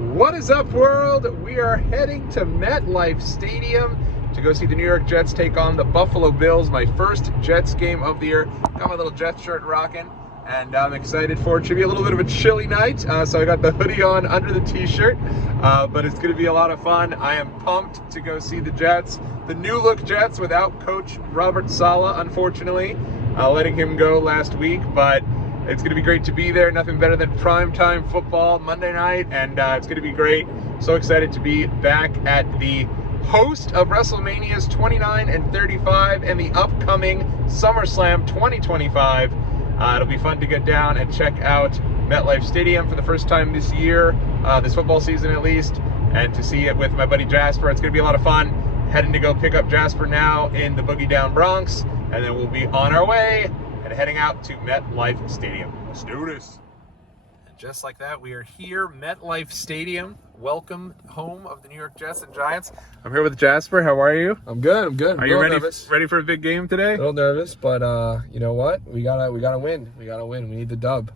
What is up, world? We are heading to MetLife Stadium to go see the New York Jets take on the Buffalo Bills. My first Jets game of the year. Got my little Jets shirt rocking, and I'm excited for it. Should be a little bit of a chilly night, so I got the hoodie on under the t-shirt, but it's going to be a lot of fun. I am pumped to go see the Jets, the new look Jets without Coach Robert Saleh, unfortunately, letting him go last week, but it's going to be great to be there. Nothing better than primetime football Monday night, and it's going to be great. So excited to be back at the host of WrestleManias 29 and 35 and the upcoming SummerSlam 2025. It'll be fun to get down and check out MetLife Stadium for the first time this year, this football season at least, and to see it with my buddy Jasper. It's going to be a lot of fun. Heading to go pick up Jasper now in the Boogie Down Bronx, and then we'll be on our way and heading out to MetLife Stadium. Let's do this. And just like that, we are here, MetLife Stadium. Welcome home of the New York Jets and Giants. I'm here with Jasper. How are you? I'm good. Are you ready for a big game today? A little nervous, but you know what? We gotta win. We gotta win. We need the dub.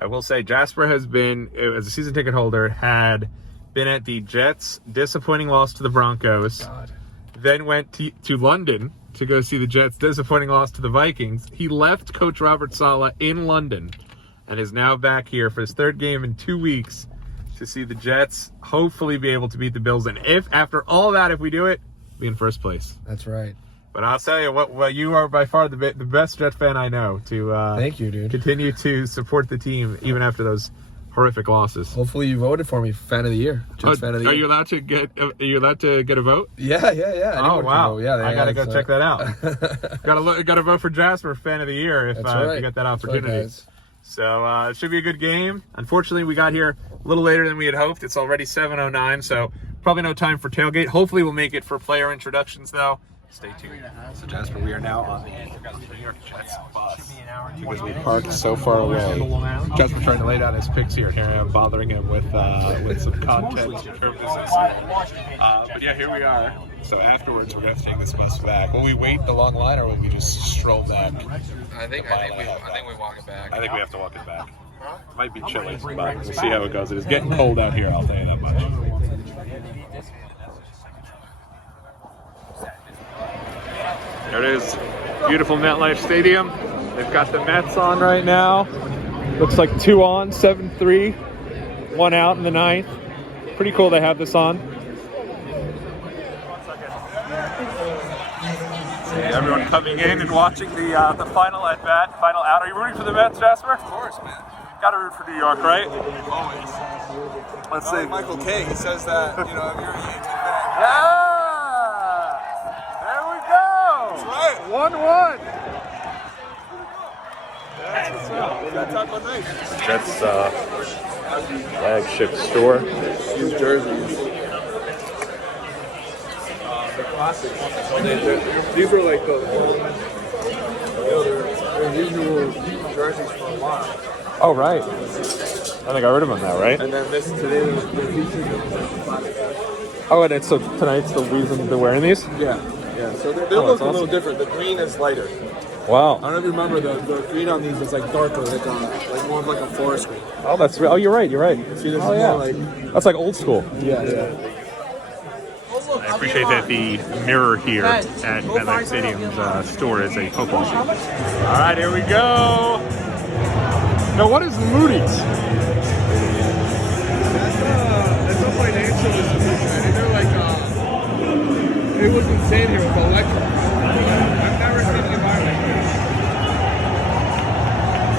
I will say Jasper has been, as a season ticket holder, had been at the Jets' disappointing loss to the Broncos. God. Then went to London to go see the Jets' disappointing loss to the Vikings. He left Coach Robert Saleh in London and is now back here for his third game in 2 weeks to see the Jets hopefully be able to beat the Bills. And if, after all that, if we do it, be in first place. That's right. But I'll tell you what, you are by far the best Jet fan I know to thank you, dude. Continue to support the team even after those horrific losses. Hopefully you voted for me, fan of the year. Jets fan of the year. Are you allowed to get a vote? Yeah. Oh wow! Yeah, I gotta go check that out. gotta vote for Jasper, fan of the year, if you get that opportunity. Right, so it should be a good game. Unfortunately, we got here a little later than we had hoped. It's already 7:09, so probably no time for tailgate. Hopefully, we'll make it for player introductions though. Stay tuned. So Jasper, we are now on the New York Jets bus because we parked so far away. Jasper's trying to lay down his picks here. Here I am bothering him with some content purposes. But yeah, here we are. So afterwards, we're gonna have to take this bus back. Will we wait the long line, or will we just stroll back? I think we walk it back. I think we have to walk it back. Might be chilly, but we'll see how it goes. It is getting cold out here. I'll tell you that much. There it is, beautiful MetLife Stadium. They've got the Mets on right now. Looks like 2 on, 7-3, 1 out in the 9th. Pretty cool they have this on. Everyone coming in and watching the final at bat, final out. Are you rooting for the Mets, Jasper? Of course, man. Got to root for New York, right? Always. Let's see. Michael K. He says that, if you're a Yankee fan. Yeah! There we go! That's right. 1-1. That's what's up. We got to talk about night. Jets flagship store. These jerseys. They're classic. These are like they're usual jerseys for a while. Oh, right. I think I heard of them now, right? And then today they're featured. Oh, and so tonight's the reason they're wearing these? Yeah. So they look awesome. a little different. The green is lighter. Wow. I don't know if you remember the green on these is like darker, like more of like a forest green. Oh, that's real. Oh, you're right. See, this Oh, is yeah. more like That's like old school. yeah. I appreciate that the mirror here at MetLife Stadium's store is a football team. All right, here we go. Now, what is Moody's? That's a financial institution. And they're like, it was insane here with electric. I've never seen the environment here.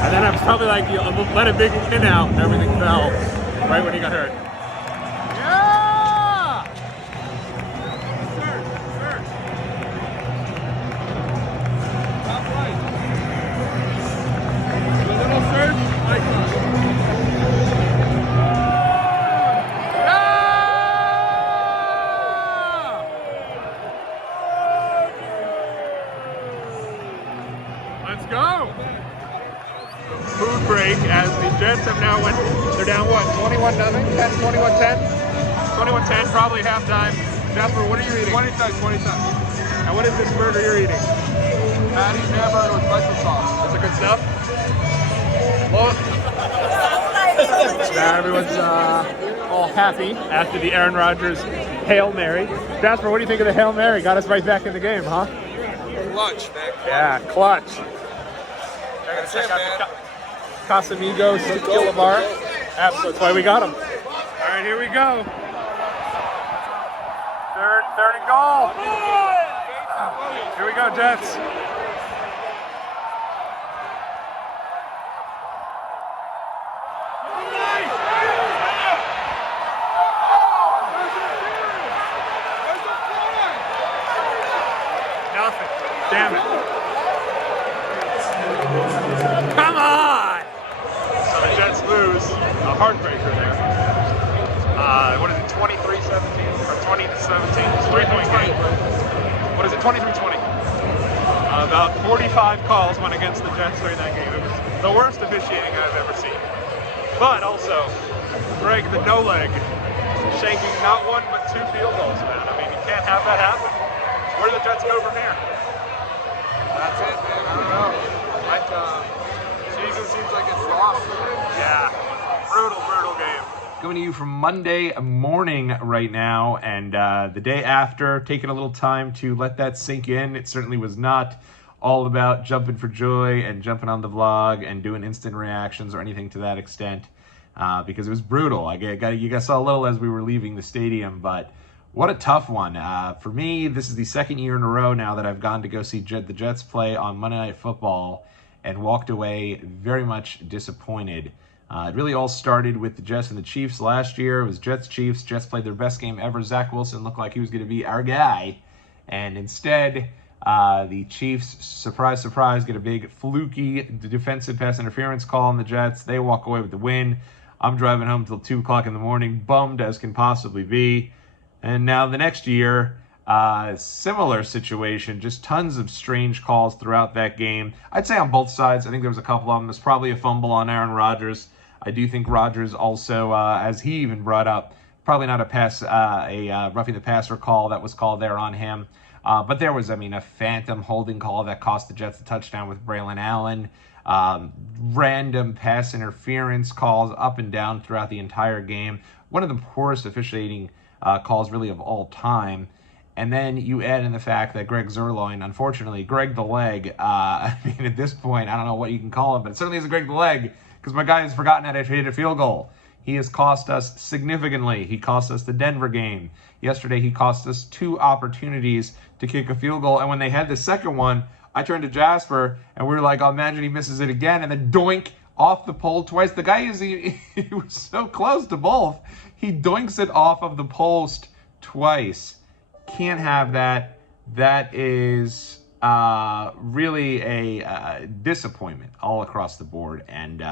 And then I was probably like, let a big pin out and everything fell right when he got hurt. Yeah! Top right. The little surf icon. Let's go! Food break as the Jets have now they're down what, 21-0? 21-10? 21-10, probably halftime. Jasper, what are you eating? 20 times. And what is this burger you're eating? Patty's hamburger with pretzel sauce. Is it good stuff? Look. Now everyone's all happy after the Aaron Rodgers Hail Mary. Jasper, what do you think of the Hail Mary? Got us right back in the game, huh? Clutch, man. Yeah, clutch. Check out the Casamigos Tequila Bar. Absolutely, that's why we got them. All right, here we go. Third and goal. Here we go, Jets. Nothing. Damn it. Come on! So the Jets lose. A heartbreaker there. What is it, 23-17? Or 20-17? It's a 3-point game. What is it, 23-20? About 45 calls went against the Jets during that game. It was the worst officiating I've ever seen. But also, Greg the no-leg, shanking not one but 2 field goals, man. I mean, you can't have that happen. Where do the Jets go from here? That's it, man. I don't know. Season seems like it's lost. Yeah, brutal game. Coming to you from Monday morning right now, and the day after, taking a little time to let that sink in. It certainly was not all about jumping for joy and jumping on the vlog and doing instant reactions or anything to that extent, because it was brutal. You guys saw a little as we were leaving the stadium, but what a tough one. For me, this is the second year in a row now that I've gone to go see the Jets play on Monday Night Football and walked away very much disappointed. It really all started with the Jets and the Chiefs last year. It was Jets-Chiefs. Jets played their best game ever. Zach Wilson looked like he was going to be our guy. And instead, the Chiefs, surprise, surprise, get a big fluky defensive pass interference call on the Jets. They walk away with the win. I'm driving home till 2 o'clock in the morning, bummed as can possibly be. And now the next year, similar situation, just tons of strange calls throughout that game. I'd say on both sides. I think there was a couple of them. There's probably a fumble on Aaron Rodgers. I do think Rodgers also, as he even brought up, probably not a roughing the passer call that was called there on him. But there was, a phantom holding call that cost the Jets a touchdown with Braylon Allen. Random pass interference calls up and down throughout the entire game. One of the poorest officiating calls really of all time. And then you add in the fact that Greg Zuerlein, unfortunately, Greg the Leg, at this point, I don't know what you can call him, but it certainly isn't Greg the Leg, because my guy has forgotten how to hit a field goal. He has cost us significantly. He cost us the Denver game. Yesterday, he cost us 2 opportunities to kick a field goal. And when they had the second one, I turned to Jasper, and we were like, oh, imagine he misses it again, and then doink, off the pole twice. The guy, he was so close to both. He doinks it off of the post twice. Can't have that. That is really a disappointment all across the board. And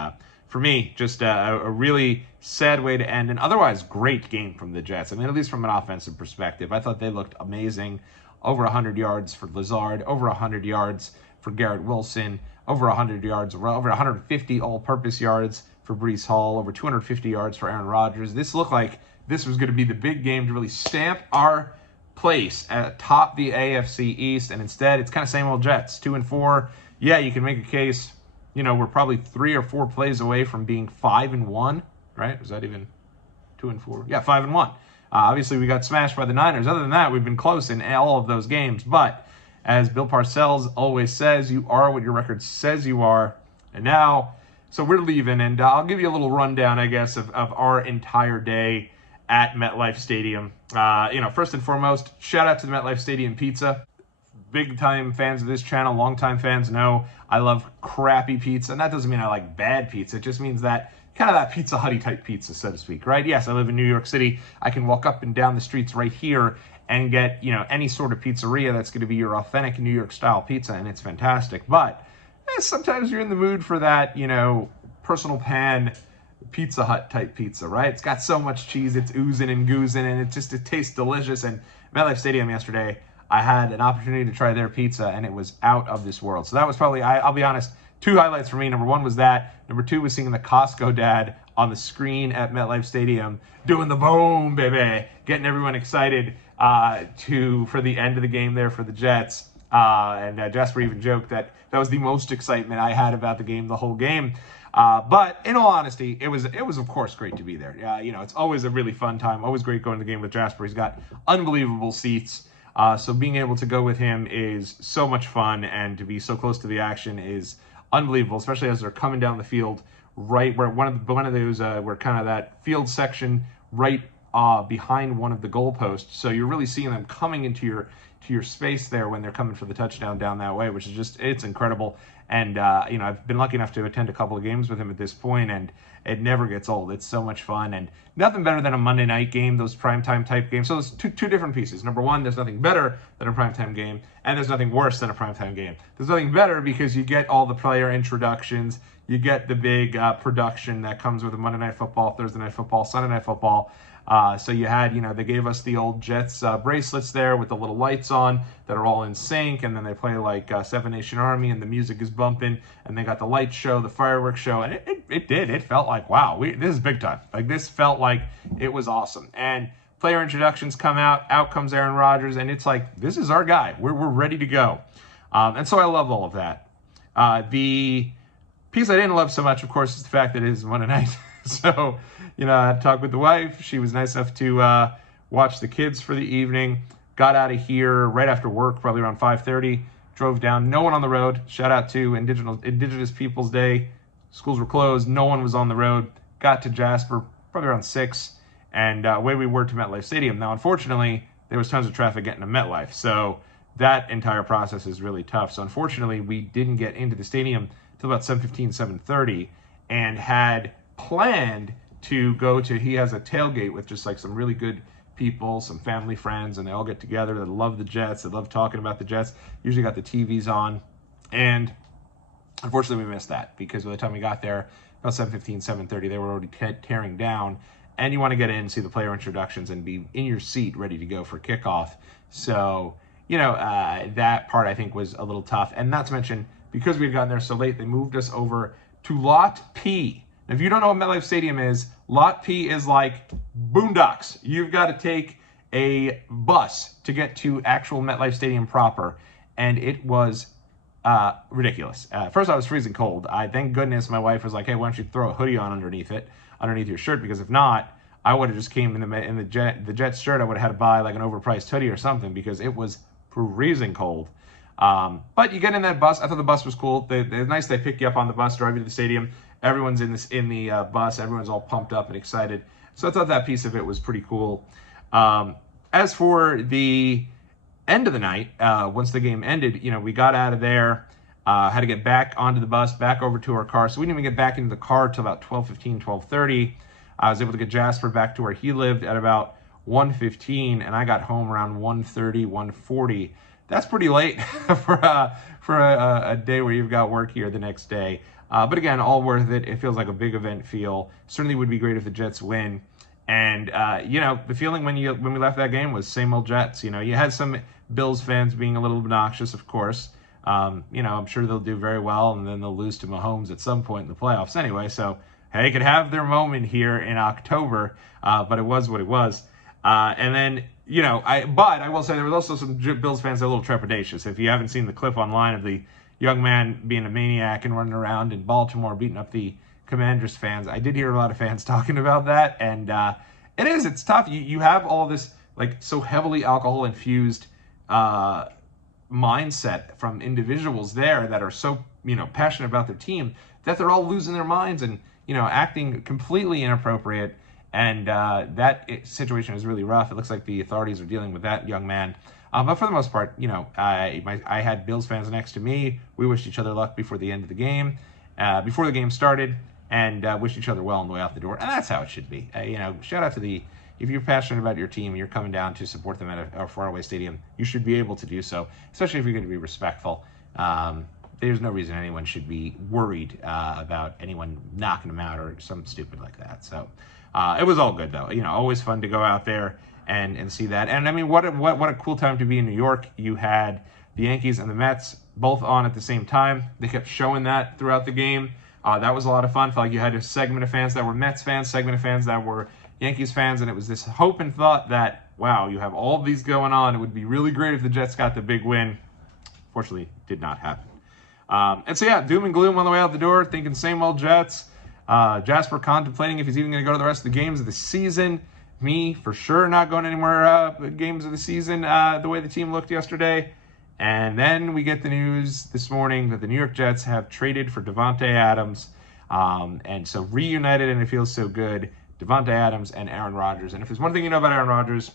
for me, just a really sad way to end an otherwise great game from the Jets. At least from an offensive perspective, I thought they looked amazing. Over 100 yards for Lazard, over 100 yards for Garrett Wilson, over 100 yards, over 150 all-purpose yards for Breece Hall, over 250 yards for Aaron Rodgers. This looked like this was going to be the big game to really stamp our place atop the AFC East, and instead it's kind of same old Jets, 2-4. Yeah, you can make a case, we're probably 3 or 4 plays away from being 5-1, right? Was that even 2-4? Yeah, 5-1. Obviously, we got smashed by the Niners. Other than that, we've been close in all of those games. But as Bill Parcells always says, you are what your record says you are. And now, so we're leaving, and I'll give you a little rundown, I guess, of our entire day at MetLife Stadium. First and foremost, shout out to the MetLife Stadium pizza. Big-time fans of this channel, long-time fans know I love crappy pizza. And that doesn't mean I like bad pizza. It just means that kind of that Pizza Hutty type pizza, so to speak, right? Yes, I live in New York City. I can walk up and down the streets right here and get, any sort of pizzeria that's going to be your authentic New York style pizza, and it's fantastic. But sometimes you're in the mood for that, personal pan Pizza Hut type pizza, right? It's got so much cheese, it's oozing and goozing, and it tastes delicious. And MetLife Stadium yesterday, I had an opportunity to try their pizza, and it was out of this world. So that was probably, I'll be honest, 2 highlights for me. Number 1 was that. Number 2 was seeing the Costco dad on the screen at MetLife Stadium doing the boom, baby, getting everyone excited for the end of the game there for the Jets. And Jasper even joked that was the most excitement I had about the game the whole game. But in all honesty, it was of course great to be there. It's always a really fun time. Always great going to the game with Jasper. He's got unbelievable seats. So being able to go with him is so much fun, and to be so close to the action is unbelievable, especially as they're coming down the field right where one of those where kind of that field section right behind one of the goalposts. So you're really seeing them coming into your space there when they're coming for the touchdown down that way, which is just, it's incredible. And I've been lucky enough to attend a couple of games with him at this point, and it never gets old. It's so much fun, and nothing better than a Monday night game, those primetime type games. So there's two different pieces. Number one, there's nothing better than a primetime game, and there's nothing worse than a primetime game. There's nothing better because you get all the player introductions, you get the big production that comes with a Monday Night Football, Thursday Night Football, Sunday Night Football. So you had, they gave us the old Jets bracelets there with the little lights on that are all in sync, and then they play like Seven Nation Army, and the music is bumping, and they got the light show, the fireworks show, and it felt like, wow, this is big time. Like, this felt like it was awesome. And player introductions come out comes Aaron Rodgers, and it's like, this is our guy. We're ready to go. And so I love all of that. The piece I didn't love so much, of course, is the fact that it is Monday night. So, I had to talk with the wife. She was nice enough to watch the kids for the evening. Got out of here right after work, probably around 5:30. Drove down. No one on the road. Shout out to Indigenous Peoples Day. Schools were closed. No one was on the road. Got to Jasper probably around 6. And away we were to MetLife Stadium. Now, unfortunately, there was tons of traffic getting to MetLife. So that entire process is really tough. So unfortunately, we didn't get into the stadium until about 7:15, 7:30, and had planned to go to, he has a tailgate with just like some really good people, some family friends, and they all get together. They love the Jets. They love talking about the Jets. Usually got the TVs on. And unfortunately, we missed that because by the time we got there, about 7:15, 7:30, they were already tearing down. And you want to get in, see the player introductions, and be in your seat ready to go for kickoff. So, that part I think was a little tough. And not to mention, because we had gotten there so late, they moved us over to Lot P. Now, if you don't know what MetLife Stadium is, Lot P is like boondocks. You've got to take a bus to get to actual MetLife Stadium proper, and it was ridiculous. First, I was freezing cold. Thank goodness my wife was like, hey, why don't you throw a hoodie on underneath your shirt, because if not, I would have just came in the Jets shirt. I would have had to buy like an overpriced hoodie or something because it was freezing cold. But you get in that bus. I thought the bus was cool. They're nice. They pick you up on the bus, drive you to the stadium. Everyone's in the bus. Everyone's all pumped up and excited. So I thought that piece of it was pretty cool. As for the end of the night, once the game ended, we got out of there, had to get back onto the bus, back over to our car. So we didn't even get back into the car till about 12:15, 12:30. I was able to get Jasper back to where he lived at about 1:15, and I got home around 1:30, 1:40. That's pretty late for a day where you've got work here the next day. But again, all worth it. It feels like a big event feel. Certainly would be great if the Jets win. And, the feeling when we left that game was same old Jets. You had some Bills fans being a little obnoxious, of course. I'm sure they'll do very well, and then they'll lose to Mahomes at some point in the playoffs anyway. So, they could have their moment here in October, but it was what it was. And then, but I will say there was also some Bills fans that were a little trepidatious. If you haven't seen the clip online of the young man being a maniac and running around in Baltimore beating up the Commanders fans, I did hear a lot of fans talking about that, and it's tough. You have all this like so heavily alcohol infused mindset from individuals there that are so passionate about their team that they're all losing their minds and acting completely inappropriate, and that situation is really rough. It looks like the authorities are dealing with that young man. But for the most part, I had Bills fans next to me. We wished each other luck before the end of the game, before the game started, and wished each other well on the way out the door. And that's how it should be. Shout out to if you're passionate about your team and you're coming down to support them at a faraway stadium, you should be able to do so, especially if you're going to be respectful. There's no reason anyone should be worried about anyone knocking them out or something stupid like that. So it was all good, though. Always fun to go out there and see that. And I mean, what a cool time to be in New York. You had the Yankees and the Mets both on at the same time. They kept showing that throughout the game. That was a lot of fun. Felt like you had a segment of fans that were Mets fans, segment of fans that were Yankees fans, and it was this hope and thought that, wow, you have all of these going on. It would be really great if the Jets got the big win. Fortunately, did not happen. And so, yeah, doom and gloom on the way out the door, thinking same old Jets. Jasper contemplating if he's even going to go to the rest of the games of the season. Me, for sure, not going any more games of the season the way the team looked yesterday. And then we get the news this morning that the New York Jets have traded for Davante Adams. And so reunited, and it feels so good, Davante Adams and Aaron Rodgers. And if there's one thing you know about Aaron Rodgers,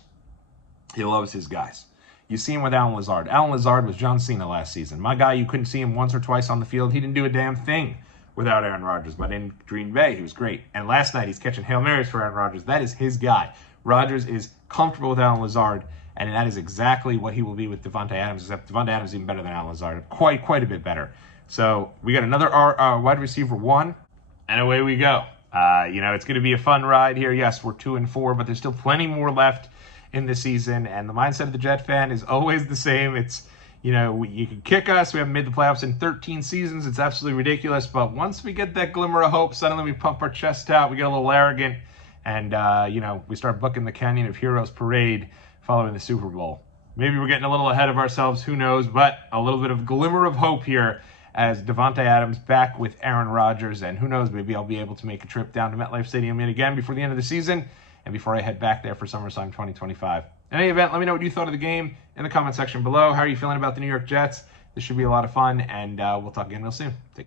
he loves his guys. You see him with Alan Lazard. Alan Lazard was John Cena last season. My guy, you couldn't see him once or twice on the field. He didn't do a damn thing without Aaron Rodgers. But in Green Bay, he was great. And last night, he's catching Hail Marys for Aaron Rodgers. That is his guy. Rodgers is comfortable with Alan Lazard, and that is exactly what he will be with Davante Adams, except Davante Adams is even better than Alan Lazard. Quite a bit better. So we got another wide receiver 1, and away we go. It's going to be a fun ride here. Yes, we're 2-4, but there's still plenty more left in the season, and the mindset of the Jet fan is always the same. It's, you can kick us. We haven't made the playoffs in 13 seasons. It's absolutely ridiculous, but once we get that glimmer of hope, suddenly we pump our chest out, we get a little arrogant, and, we start booking the Canyon of Heroes parade following the Super Bowl. Maybe we're getting a little ahead of ourselves, who knows, but a little bit of glimmer of hope here as Davante Adams back with Aaron Rodgers, and who knows, maybe I'll be able to make a trip down to MetLife Stadium yet again before the end of the season, and before I head back there for SummerSlam 2025. In any event, let me know what you thought of the game in the comment section below. How are you feeling about the New York Jets? This should be a lot of fun, and we'll talk again real soon. Take care.